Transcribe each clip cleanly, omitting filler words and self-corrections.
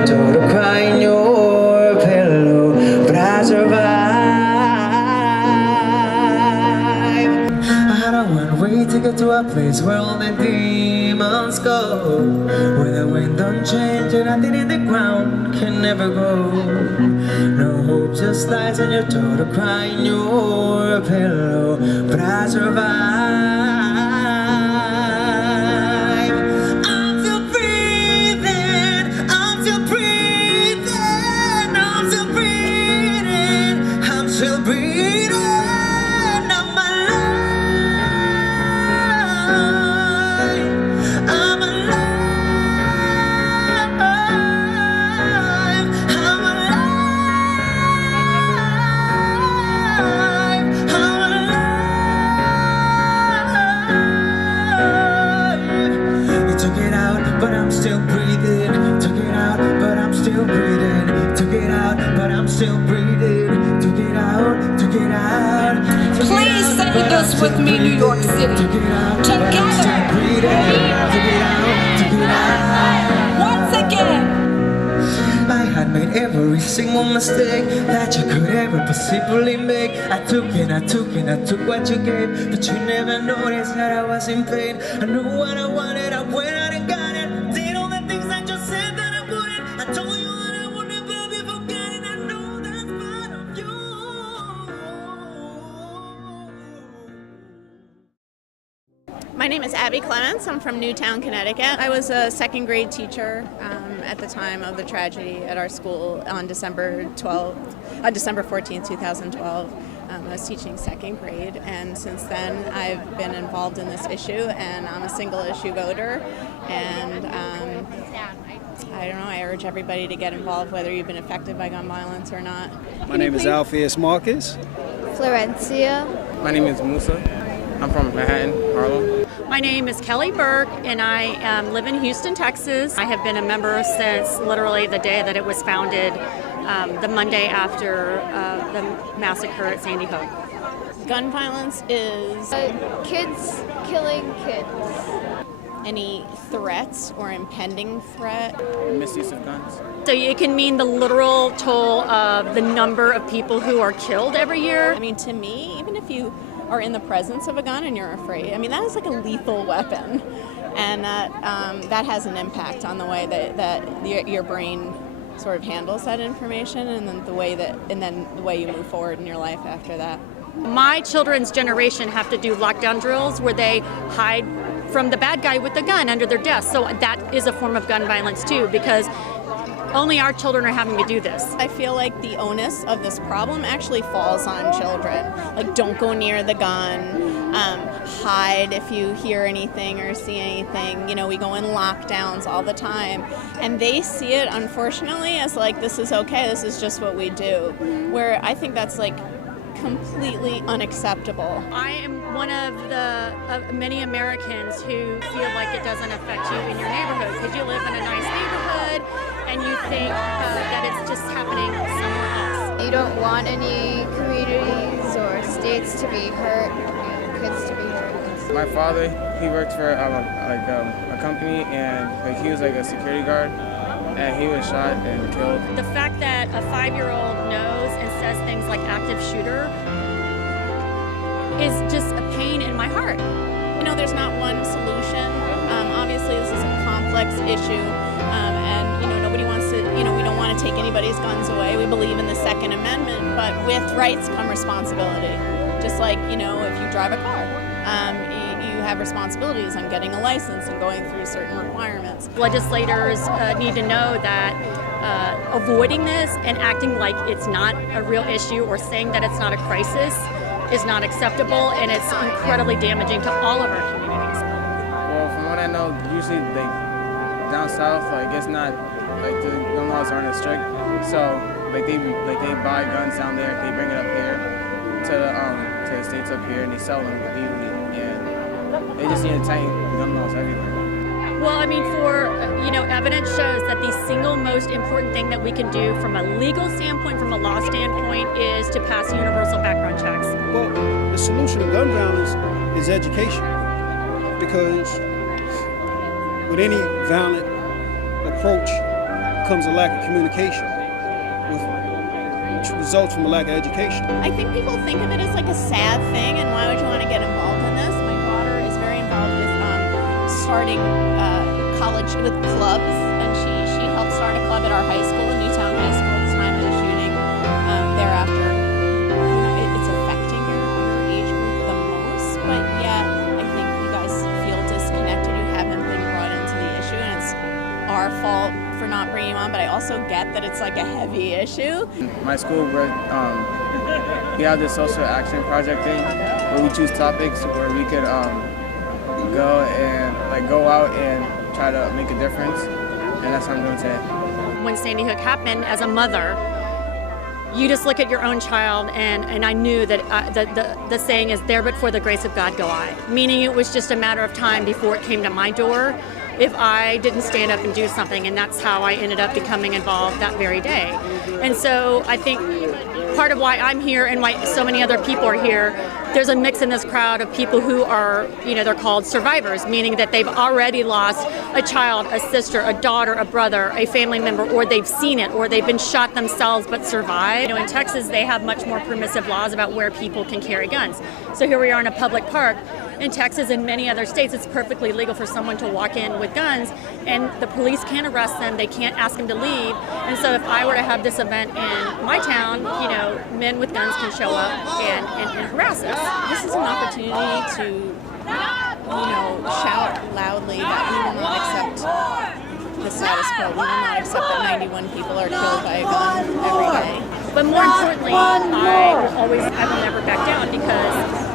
your daughter cry in your pillow, but I survive. I had a one-way ticket to a place where only demons go, where the wind don't change and nothing in the ground can never go. No hope just lies on your daughter cry in your pillow, but I survive. Please say this with me, New York City. Together. Once again. I had made every single mistake that you could ever possibly make. I took what you gave, but you never noticed that I was in pain. I knew what I wanted, I went out and got it. Did all the things I just said that I wouldn't. I told you that I would never be forgotten. I know that's part of you. My name is Abby Clements. I'm from Newtown, Connecticut. I was a second grade teacher at the time of the tragedy at our school on December 14th, 2012. I was teaching second grade, and since then I've been involved in this issue, and I'm a single issue voter, and I don't know, I urge everybody to get involved whether you've been affected by gun violence or not. My name is Alpheus Marcus. Florencia. My name is Musa. I'm from Manhattan, Harlem. My name is Kelly Burke, and I live in Houston, Texas. I have been a member since literally the day that it was founded, the Monday after the massacre at Sandy Hook. Gun violence is Kids killing kids. any threats or impending threat. Misuse of guns. So it can mean the literal toll of the number of people who are killed every year. I mean, to me, even if you are in the presence of a gun and you're afraid, I mean, that is like a lethal weapon. And that has an impact on the way that your brain sort of handles that information, and then the way you move forward in your life after that. My children's generation have to do lockdown drills where they hide from the bad guy with the gun under their desk. So that is a form of gun violence too, because only our children are having to do this. I feel like the onus of this problem actually falls on children. Like, don't go near the gun, hide if you hear anything or see anything. You know, we go in lockdowns all the time, and they see it, unfortunately, as like, this is okay, this is just what we do. Where I think that's like completely unacceptable. I am one of the many Americans who feel like it doesn't affect you in your neighborhood because you live in a nice neighborhood and you think that it's just happening somewhere else. You don't want any communities or states to be hurt, kids to be hurt. My father, he worked for a company, and he was like a security guard, and he was shot and killed. The fact that a 5-year-old knows and says things like active shooter is just a pain in my heart. You know, there's not one solution. Obviously, this is a complex issue, and nobody wants to. We don't want to take anybody's guns away. We believe in the Second Amendment, but with rights come responsibility. Just like if you drive a car, you have responsibilities on getting a license and going through certain requirements. Legislators need to know that avoiding this and acting like it's not a real issue or saying that it's not a crisis is not acceptable, and it's incredibly damaging to all of our communities. Well, from what I know, usually down south, it's not the gun laws aren't as strict. So they buy guns down there, they bring it up here to the states up here, and they sell them legally, and they just need to tighten gun laws everywhere. Well, I mean, evidence shows that the single most important thing that we can do from a legal standpoint, from a law standpoint, is to pass universal background checks. Well, the solution to gun violence is education, because with any violent approach becomes a lack of communication, which results from a lack of education. I think people think of it as like a sad thing, and why would you want to get involved in this? My daughter is very involved with starting college with clubs, and she helped start a club at our high school, Newtown High School, at the time of the shooting. Thereafter, it's affecting your age group the most, but yet I think you guys feel disconnected. You haven't been brought into the issue, and it's our fault for not bringing you on, but I also get that it's like a heavy issue. My school, we have this social action project thing where we choose topics where we could go out and try to make a difference, and that's what I'm doing today. When Sandy Hook happened, as a mother, you just look at your own child, and I knew that the saying is, there but for the grace of God go I, meaning it was just a matter of time before it came to my door if I didn't stand up and do something, and that's how I ended up becoming involved that very day. And so I think part of why I'm here and why so many other people are here, there's a mix in this crowd of people who are, they're called survivors, meaning that they've already lost a child, a sister, a daughter, a brother, a family member, or they've seen it, or they've been shot themselves but survived. In Texas, they have much more permissive laws about where people can carry guns. So here we are in a public park. In Texas and many other states, it's perfectly legal for someone to walk in with guns, and the police can't arrest them, they can't ask them to leave. And so if I were to have this event in my town, men with guns can show up and harass us. This is an opportunity to, shout loudly that we will not accept the status quo. We will not accept that 91 people are killed by a gun every day. But more importantly, I will never back down, because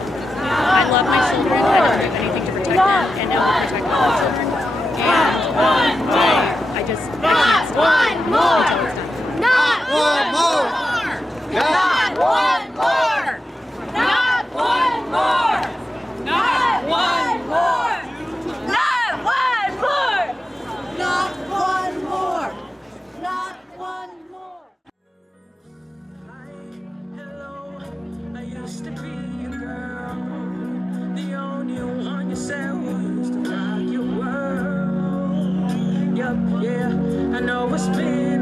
I love my children. I don't do anything to protect them, and I will protect my children. And I can't stop until it's done. Not one more! Not one more! Not one more! Not one more! Not one more! Not one more! Not one more! Hello, I used to be a girl, the only one you said who used to rock your world. Yup, yeah, I know it's been